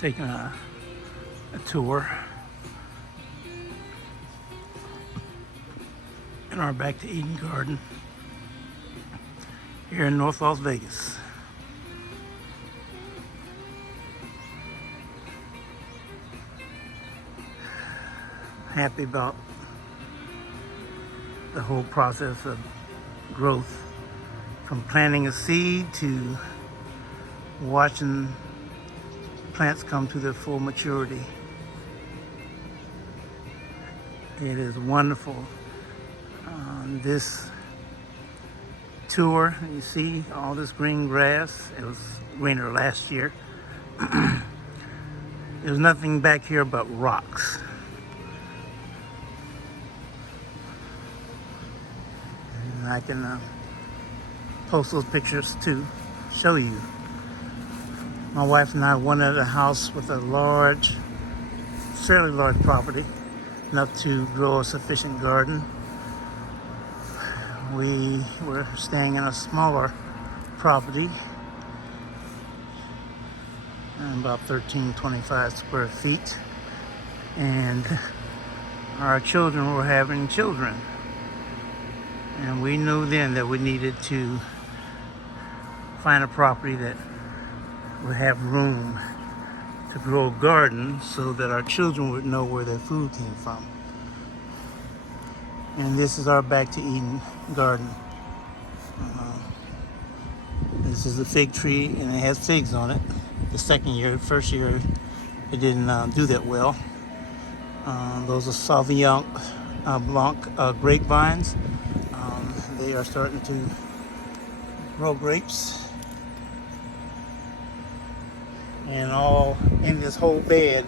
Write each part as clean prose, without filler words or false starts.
taking a tour in our Back to Eden garden here in North Las Vegas. Happy about the whole process of growth, from planting a seed to watching plants come to their full maturity. It is wonderful. On this tour, you see all this green grass. It was greener last year. There's nothing back here but rocks. And I can post those pictures to show you. My wife and I wanted a house with a large, fairly large property, enough to grow a sufficient garden. We were staying in a smaller property, about 1325 square feet, and our children were having children. And we knew then that we needed to find a property that would have room to grow a garden so that our children would know where their food came from. And this is our Back to Eden garden. This is a fig tree, and it has figs on it. The second year, first year, it didn't do that well. Those are Sauvignon Blanc grapevines. They are starting to grow grapes. And all in this whole bed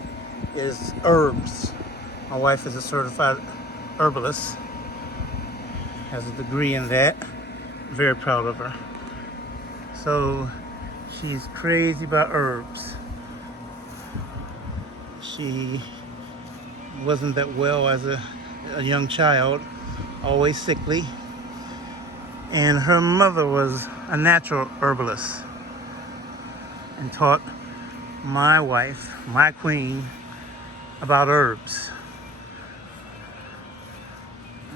is herbs. My wife is a certified herbalist, has a degree in that. Very proud of her. So she's crazy about herbs. She wasn't that well as a young child, always sickly. And her mother was a natural herbalist and taught my wife, my queen, about herbs.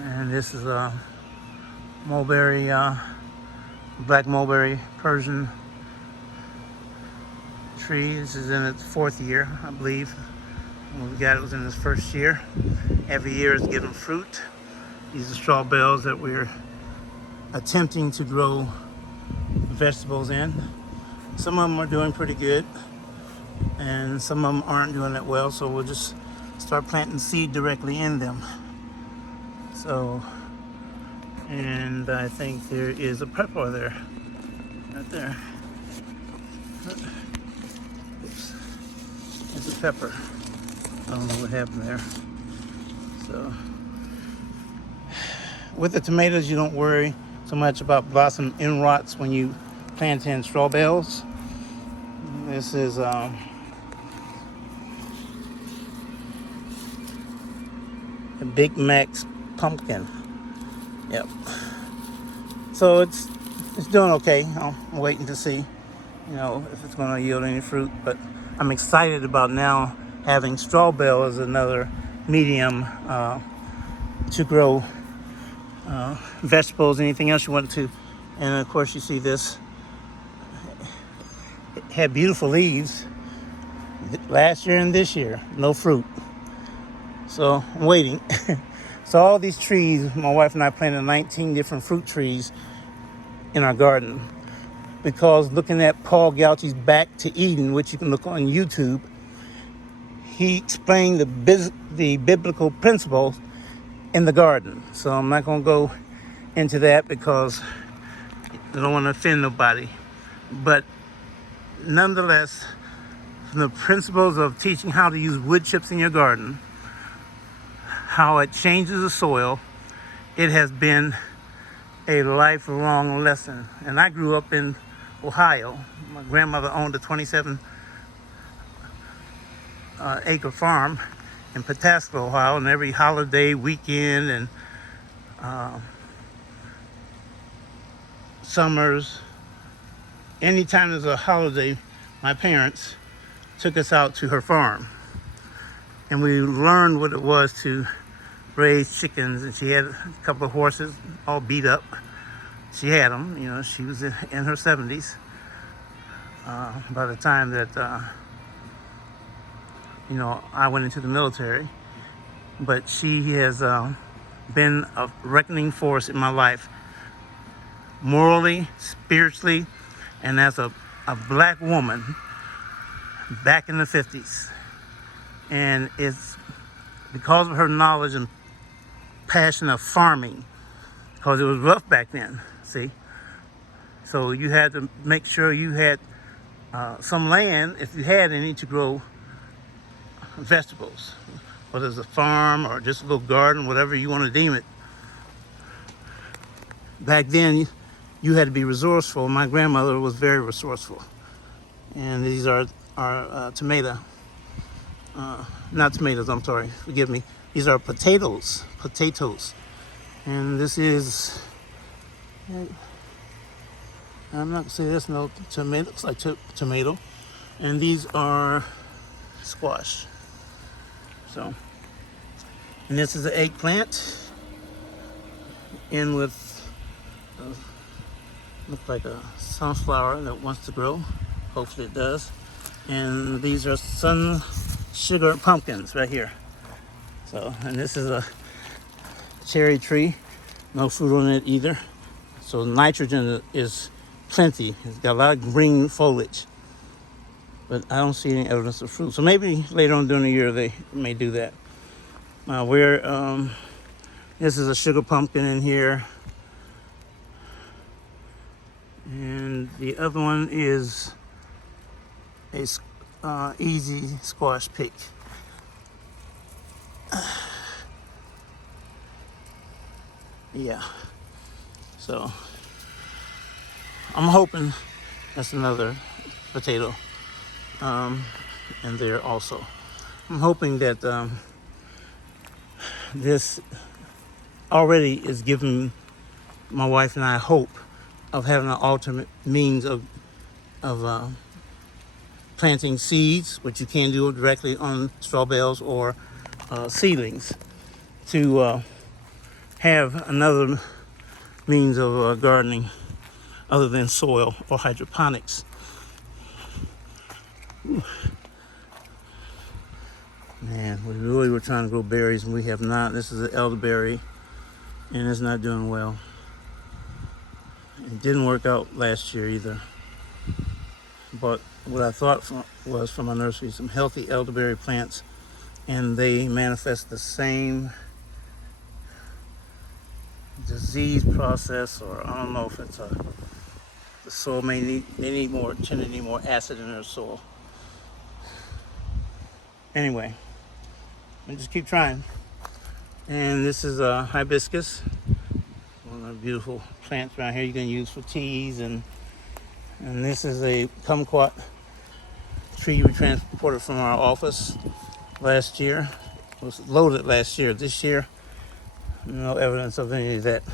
And this is a mulberry, black mulberry Persian tree. This is in its fourth year, I believe. When we got it was in its first year. Every year it's giving fruit. These are straw bales that we're attempting to grow vegetables in. Some of them are doing pretty good, and some of them aren't doing that well, so we'll just start planting seed directly in them. So, and I think there is a pepper there, right there. Oops, it's a pepper. I don't know what happened there. So, with the tomatoes, you don't worry so much about blossom end rots when you plant in straw bales. This is a Big Mac's pumpkin. Yep. So it's doing okay. I'm waiting to see, if it's going to yield any fruit. But I'm excited about now having straw bale as another medium to grow vegetables, anything else you want to. And of course, you see this. It had beautiful leaves last year and this year, no fruit. So I'm waiting. So all these trees, my wife and I planted 19 different fruit trees in our garden, because looking at Paul Gauchi's Back to Eden, which you can look on YouTube, he explained the biblical principles in the garden. So I'm not going to go into that because I don't want to offend nobody. But nonetheless, from the principles of teaching how to use wood chips in your garden, how it changes the soil, it has been a lifelong lesson. And I grew up in Ohio. My grandmother owned a 27 acre farm in Pataska, Ohio, and every holiday, weekend, and summers, anytime there's a holiday, my parents took us out to her farm, and we learned what it was to raise chickens. And she had a couple of horses all beat up. She had them, you know, she was in her 70s by the time that, you know, I went into the military. But she has been a reckoning force in my life, morally, spiritually, and as a black woman back in the 50s. And it's because of her knowledge and passion of farming, because it was rough back then, see? So you had to make sure you had some land, if you had any, to grow vegetables, whether it's a farm or just a little garden, whatever you want to deem it. Back then, you had to be resourceful. My grandmother was very resourceful. And these are tomato, not tomatoes, I'm sorry, forgive me. These are potatoes. And this is, I'm not gonna say this, no tomato, looks like tomato. And these are squash. So, and this is an eggplant in with, looks like a sunflower that wants to grow. Hopefully it does. And these are sun sugar pumpkins right here. So, and this is a cherry tree, no fruit on it either. So nitrogen is plenty. It's got a lot of green foliage, but I don't see any evidence of fruit. So maybe later on during the year they may do that. This is a sugar pumpkin in here, and the other one is a easy squash pick. Yeah. So I'm hoping that's another potato in there also. I'm hoping that this already is giving my wife and I hope of having an alternate means of planting seeds, which you can do directly on straw bales or seedlings, to have another means of gardening other than soil or hydroponics. Ooh. Man, we really were trying to grow berries and we have not. This is an elderberry and it's not doing well. It didn't work out last year either. But what I thought was from my nursery, some healthy elderberry plants, and they manifest the same disease process, or I don't know if it's the soil tend to need more acid in their soil. Anyway, I just keep trying. And this is a hibiscus, one of the beautiful plants around here you can use for teas, and this is a Kumquat Tree we transported from our office last year. It was loaded last year. This year, no evidence of any of that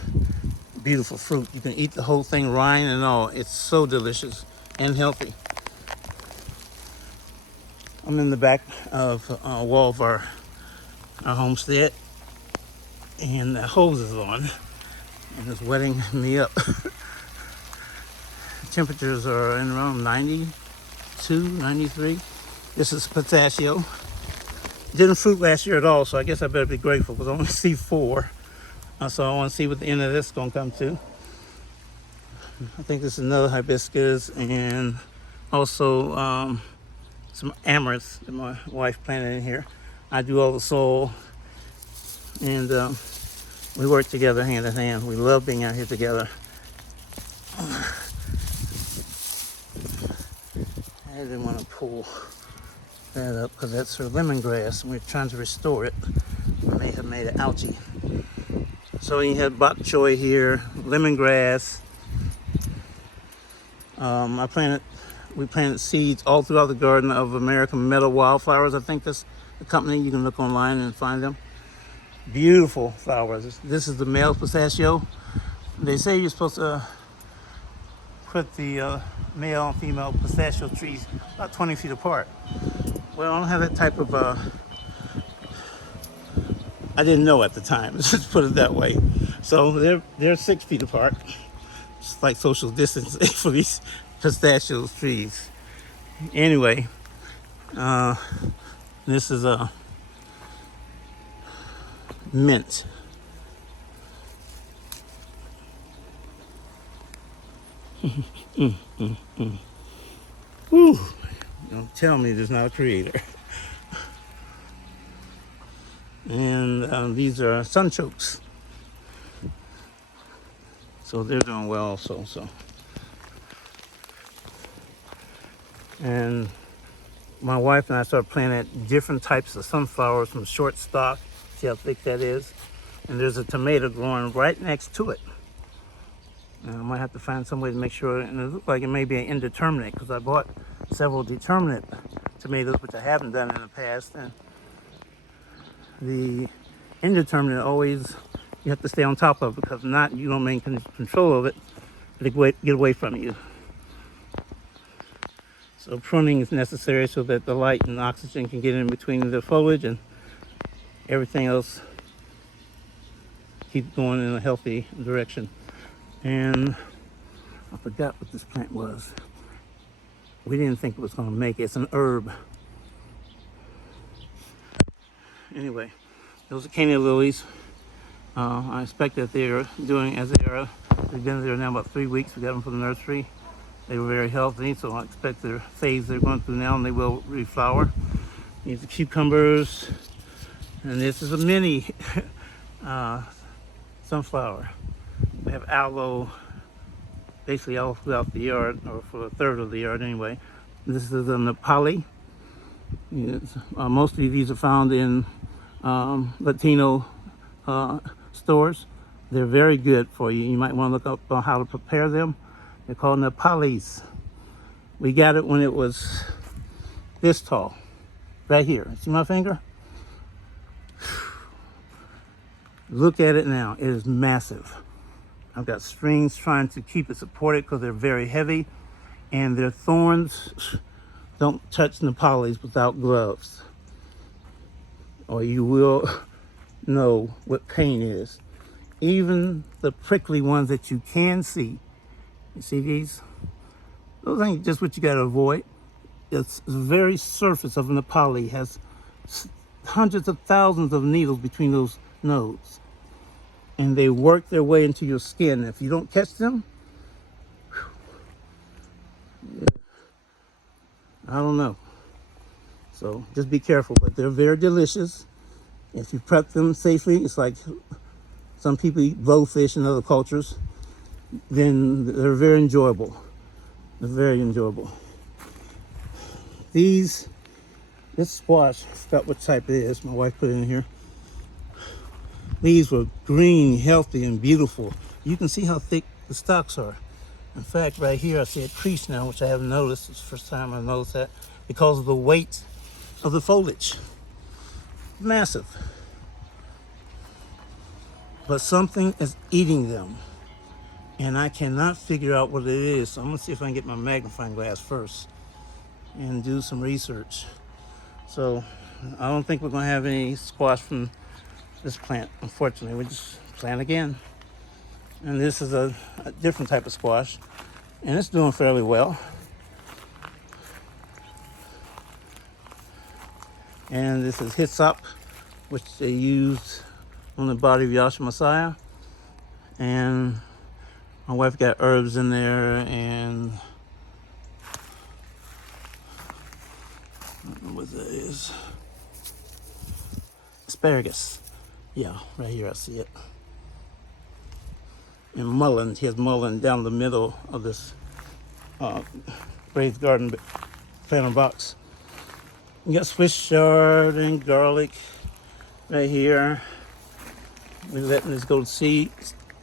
beautiful fruit. You can eat the whole thing, rind and all. It's so delicious and healthy. I'm in the back of a wall of our homestead, and the hose is on, and it's wetting me up. Temperatures are in around 92, 93. This is pistachio. Didn't fruit last year at all, so I guess I better be grateful because I only see 4. So I want to see what the end of this is going to come to. I think this is another hibiscus, and also some amaranth that my wife planted in here. I do all the soil, and we work together hand in hand. We love being out here together. I didn't want to pull that up because that's her lemongrass, and we're trying to restore it. I may have made an algae. So you have bok choy here, lemongrass. We planted seeds all throughout the garden of American Meadow Wildflowers. I think that's the company. You can look online and find them. Beautiful flowers. This is the male pistachio. They say you're supposed to put the male and female pistachio trees about 20 feet apart. Well, I don't have that type of, I didn't know at the time, let's put it that way. So they're 6 feet apart. It's like social distancing for these pistachio trees. Anyway, this is a mint. Whew. Don't tell me there's not a creator. And these are sunchokes. So they're doing well also. And my wife and I started planting different types of sunflowers from short stalk. See how thick that is? And there's a tomato growing right next to it. And I might have to find some way to make sure, and it looks like it may be an indeterminate because I bought several determinate tomatoes, which I haven't done in the past. And the indeterminate always, you have to stay on top of it because if not, you don't maintain control of it, it'll get away from you. So pruning is necessary so that the light and oxygen can get in between the foliage and everything else keep going in a healthy direction. And I forgot what this plant was. We didn't think it was going to make it. It's an herb. Anyway, those are Kenya lilies. I expect that they're doing as they are. They've been there now about 3 weeks. We got them from the nursery. They were very healthy, so I expect their phase they're going through now, and they will reflower. These are cucumbers, and this is a mini sunflower. We have aloe basically all throughout the yard, or for a third of the yard anyway. This is a Nepali. Mostly these are found in Latino stores. They're very good for you. You might want to look up on how to prepare them. They're called Nepalis. We got it when it was this tall, right here. See my finger? Look at it now. It is massive. I've got strings trying to keep it supported because they're very heavy, and their thorns don't touch Nepalis without gloves, or you will know what pain is. Even the prickly ones that you can see, you see these? Those ain't just what you got to avoid. It's the very surface of a Nepali has hundreds of thousands of needles between those nodes. And they work their way into your skin. If you don't catch them, I don't know. So just be careful, but they're very delicious. If you prep them safely, it's like some people eat blowfish in other cultures, then they're very enjoyable. They're very enjoyable. This squash, I forgot what type it is, my wife put it in here. These were green, healthy, and beautiful. You can see how thick the stalks are. In fact, right here I see a crease now, which I haven't noticed. It's the first time I noticed that because of the weight of the foliage. Massive. But something is eating them, and I cannot figure out what it is. So I'm gonna see if I can get my magnifying glass first and do some research. So I don't think we're gonna have any squash from this plant, unfortunately. We just plant again. And this is a different type of squash, and it's doing fairly well. And this is hyssop, which they used on the body of Yahshua Messiah. And my wife got herbs in there, and I don't know what that is. Asparagus. Yeah, right here I see it. And mullein. He has mullein down the middle of this raised garden planter box. You got Swiss chard and garlic right here. We're letting this go to seed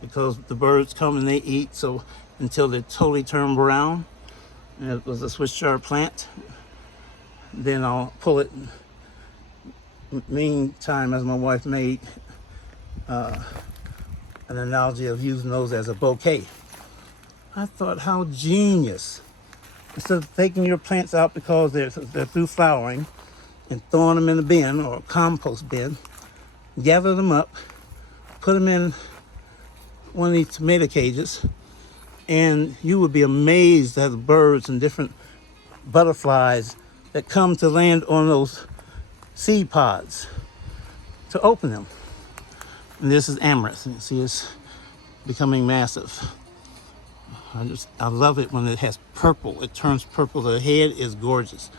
because the birds come and they eat, so until they totally turn brown. And it was a Swiss chard plant. Then I'll pull it. Meantime, as my wife made an analogy of using those as a bouquet. I thought, how genius. Instead of taking your plants out because they're through flowering and throwing them in a bin or a compost bin, gather them up, put them in one of these tomato cages, and you would be amazed at the birds and different butterflies that come to land on those seed pods to open them. And this is amaranth, and you see it's becoming massive. I love it when it has purple. It turns purple. The head is gorgeous.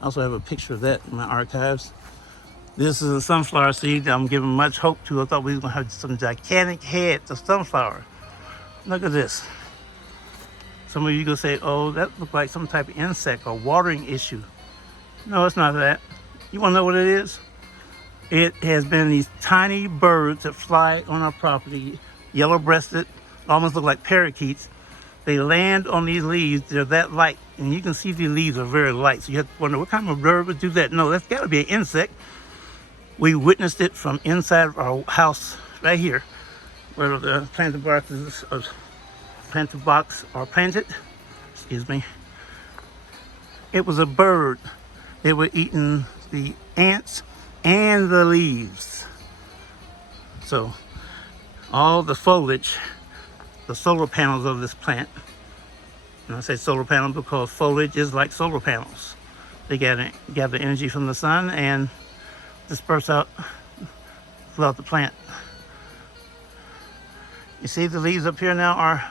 I also have a picture of that in my archives. This is a sunflower seed that I'm giving much hope to. I thought we were going to have some gigantic heads of sunflower. Look at this. Some of you going to say, oh, that looks like some type of insect or watering issue. No, it's not that. You want to know what it is? It has been these tiny birds that fly on our property, yellow-breasted, almost look like parakeets. They land on these leaves. They're that light, and you can see the leaves are very light. So you have to wonder, what kind of bird would do that? No, that's got to be an insect. We witnessed it from inside of our house right here, where the planter box are planted. Excuse me. It was a bird. They were eating the ants and the leaves. So all the foliage, the solar panels of this plant, and I say solar panels because foliage is like solar panels. They gather energy from the sun and disperse out throughout the plant. You see the leaves up here now are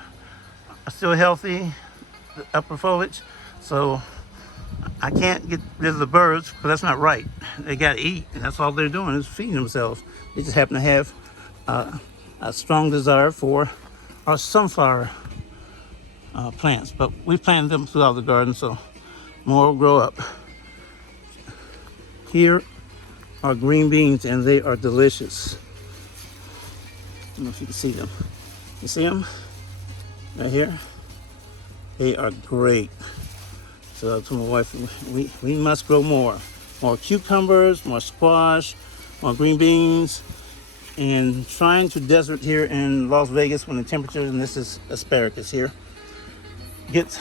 still healthy, the upper foliage. So I can't get rid of the birds, but that's not right. They got to eat, and that's all they're doing is feeding themselves. They just happen to have a strong desire for our sunflower plants, but we planted them throughout the garden, so more will grow up. Here are green beans, and they are delicious. I don't know if you can see them. You see them right here? They are great. So I told my wife, we must grow more cucumbers, more squash, more green beans, and trying to desert here in Las Vegas when the temperature, and this is asparagus here, gets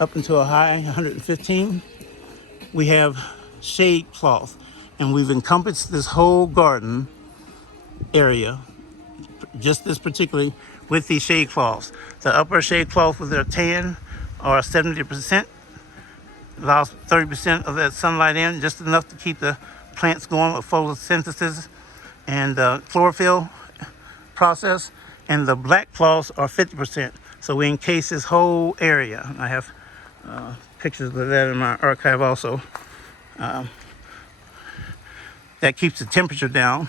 up into a high 115. We have shade cloth, and we've encompassed this whole garden area, just this particularly, with these shade cloths. The upper shade cloth with their tan are 70%, allows 30% of that sunlight in, just enough to keep the plants going with photosynthesis and chlorophyll process. And the black cloths are 50%. So we encase this whole area. I have pictures of that in my archive also. That keeps the temperature down.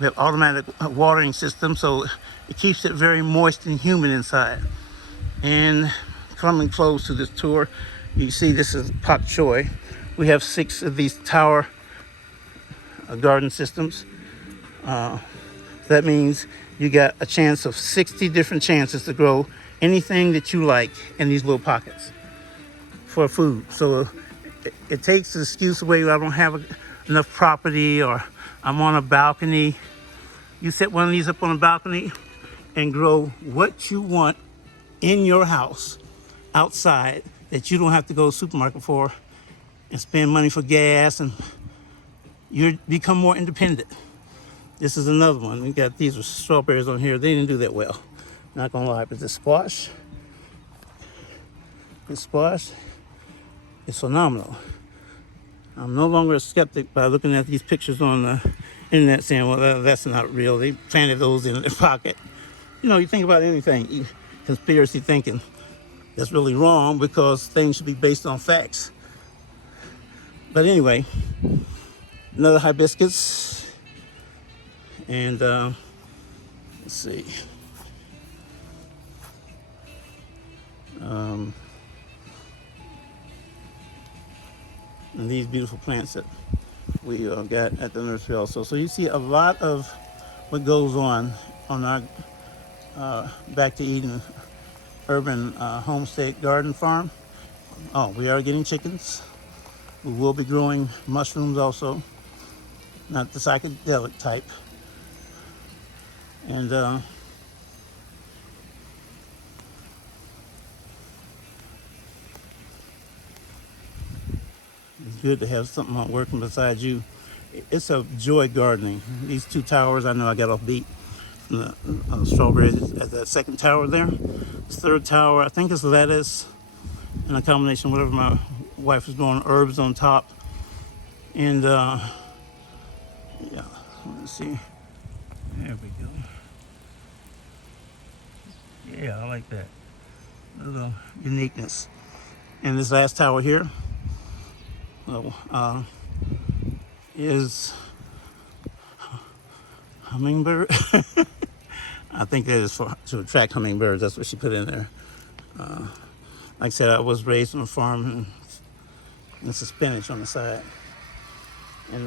We have automatic watering system, so it keeps it very moist and humid inside. And coming close to this tour, you see this is pak choi. We have 6 of these tower garden systems. That means you got a chance of 60 different chances to grow anything that you like in these little pockets for food. So it takes the excuse away, I don't have enough property or I'm on a balcony. You set one of these up on a balcony and grow what you want in your house outside that you don't have to go to the supermarket for and spend money for gas, and you become more independent. This is another one. We got these strawberries on here. They didn't do that well, not gonna lie, but this squash is phenomenal. I'm no longer a skeptic by looking at these pictures on the internet saying, well, that's not real. They planted those in their pocket. You know, you think about anything, conspiracy thinking, that's really wrong because things should be based on facts. But anyway, another hibiscus. And let's see. And these beautiful plants that we got at the nursery also. So you see a lot of what goes on our Back to Eden urban homestead garden farm. Oh, we are getting chickens. We will be growing mushrooms also, not the psychedelic type. And good to have something working beside you. It's a joy gardening. These 2 towers, I know I got off beat from the strawberries at the second tower there. This third tower, I think it's lettuce and a combination of whatever my wife is growing, herbs on top. And yeah, let's see. There we go. Yeah, I like that. A little uniqueness. And this last tower here is hummingbird. I think that is to attract hummingbirds. That's what she put in there. Like I said, I was raised on a farm, and some spinach on the side. In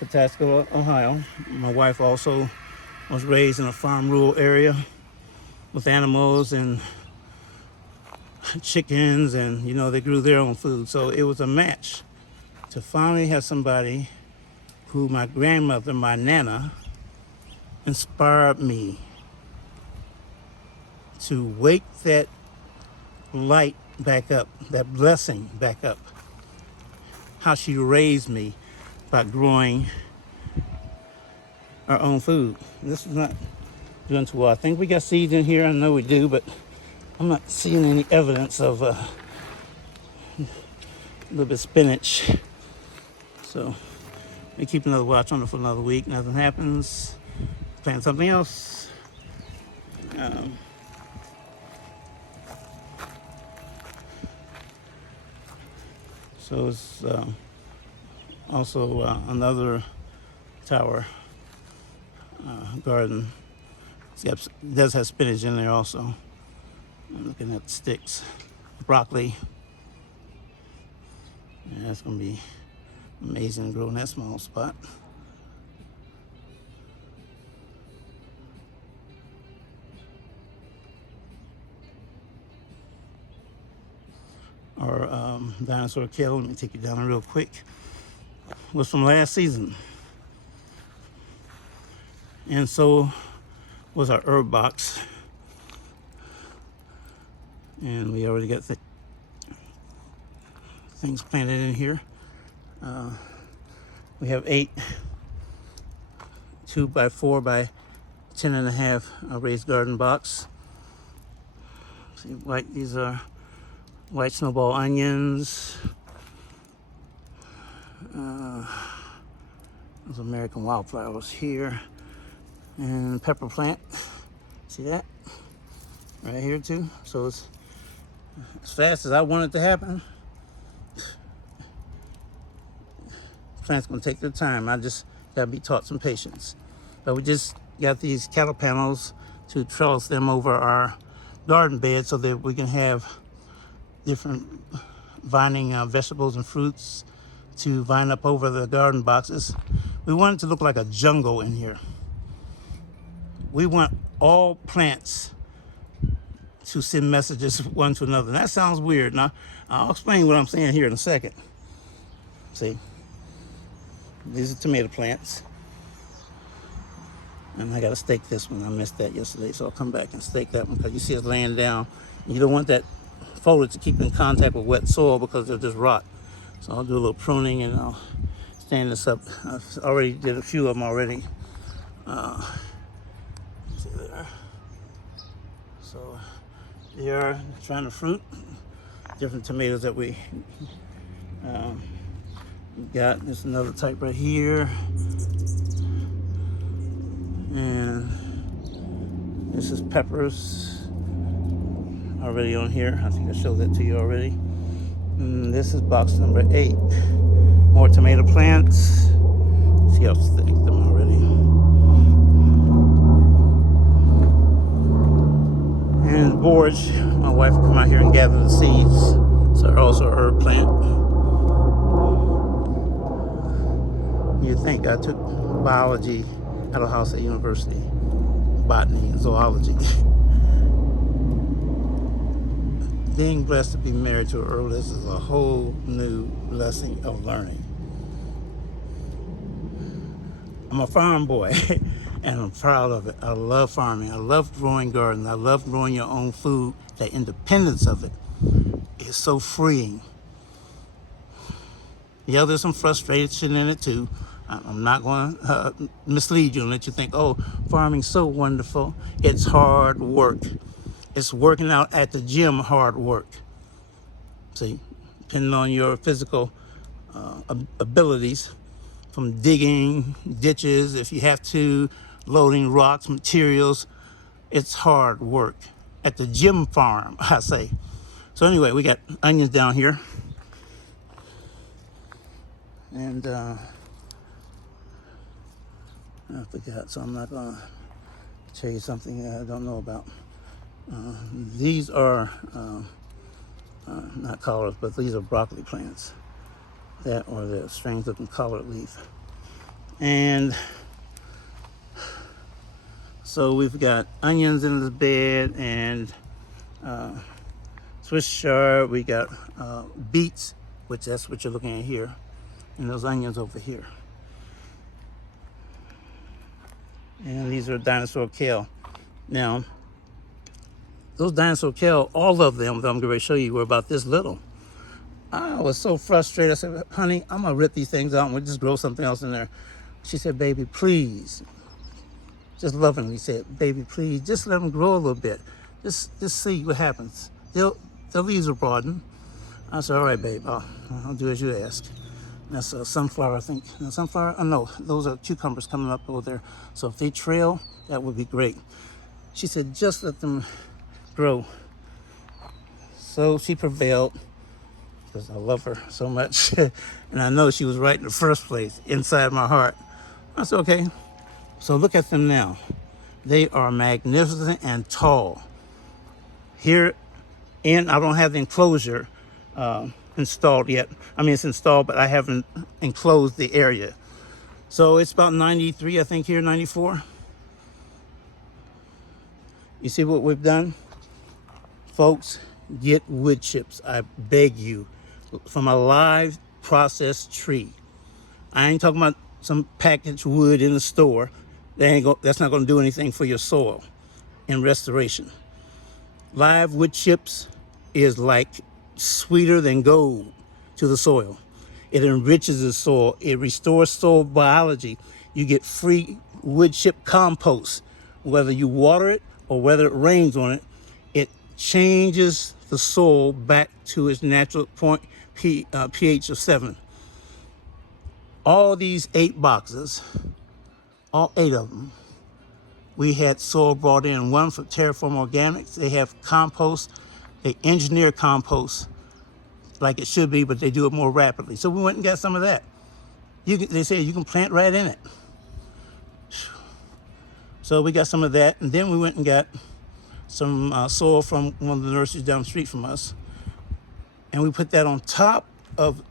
Pataskala, Ohio. My wife also was raised in a farm rural area with animals and chickens, and you know, they grew their own food. So it was a match to finally have somebody who my grandmother, my Nana, inspired me to wake that light back up, that blessing back up. How she raised me by growing our own food. This is not doing too well. I think we got seeds in here. I know we do, but I'm not seeing any evidence of a little bit of spinach. So we keep another watch on it for another week. Nothing happens. Plant something else. So it's also another tower garden. It does have spinach in there also. I'm looking at the sticks. Broccoli. Yeah, that's going to be amazing to grow in that small spot. Our dinosaur kale, let me take you down real quick, was from last season. And so was our herb box. And we already got things planted in here. We have 8 2x4 by 10.5 raised garden box. See, these are white snowball onions. Those American wildflowers here. And pepper plant. See that? Right here too. So it's as fast as I want it to happen. Plants gonna take their time. I just gotta be taught some patience. But we just got these cattle panels to trellis them over our garden bed so that we can have different vining vegetables and fruits to vine up over the garden boxes. We want it to look like a jungle in here. We want all plants to send messages one to another. And that sounds weird. Now, I'll explain what I'm saying here in a second. See, these are tomato plants. And I got to stake this one. I missed that yesterday, so I'll come back and stake that one because you see it's laying down. You don't want that foliage to keep in contact with wet soil because they'll just rot. So I'll do a little pruning and I'll stand this up. I've already did a few of them already. See there. So they are trying to fruit. Different tomatoes that we got. There's another type right here. And this is peppers already on here. I think I showed that to you already. And this is box number 8. More tomato plants. See how thick them already. And borage. My wife will come out here and gather the seeds. So also a herb plant. You think I took biology out of house at university, botany and zoology. Being blessed to be married to a herbalist is a whole new blessing of learning. I'm a farm boy and I'm proud of it. I love farming. I love growing gardens. I love growing your own food. The independence of it is so freeing. Yeah, there's some frustration in it too. I'm not going to mislead you and let you think, oh, farming's so wonderful. It's hard work. It's working out at the gym hard work. See, depending on your physical abilities, from digging ditches, if you have to, loading rocks, materials, it's hard work. At the gym farm, I say. So anyway, we got onions down here. And I forgot, so I'm not going to tell you something I don't know about. These are not collards, but these are broccoli plants. That or the strange looking collard leaf. And so we've got onions in the bed and Swiss chard. We got beets, which that's what you're looking at here, and those onions over here. And these are dinosaur kale. Now, those dinosaur kale, all of them that I'm going to show you, were about this little. I was so frustrated. I said, honey, I'm going to rip these things out and we'll just grow something else in there. She said, baby, please. Just lovingly said, baby, please, just let them grow a little bit. Just see what happens. The leaves will broaden. I said, all right, babe, I'll do as you ask. That's a sunflower, I think. No, sunflower? Oh, no, those are cucumbers coming up over there. So if they trail, that would be great. She said, just let them grow. So she prevailed, because I love her so much. And I know she was right in the first place, inside my heart. I said, okay. So look at them now. They are magnificent and tall. Here, I don't have the enclosure installed yet. I mean, it's installed, but I haven't enclosed the area. So it's about 93, I think, here, 94. You see what we've done? Folks, get wood chips, I beg you, from a live processed tree. I ain't talking about some packaged wood in the store. That's not going to do anything for your soil in restoration. Live wood chips is like sweeter than gold to the soil. It enriches the soil. It restores soil biology. You get free wood chip compost. Whether you water it or whether it rains on it, it changes the soil back to its natural pH of 7. All these 8 boxes, all 8 of them, we had soil brought in. One for Terraform Organics. They have compost. They engineer compost like it should be, but they do it more rapidly. So we went and got some of that. They say you can plant right in it. So we got some of that, and then we went and got some soil from one of the nurseries down the street from us, and we put that on top of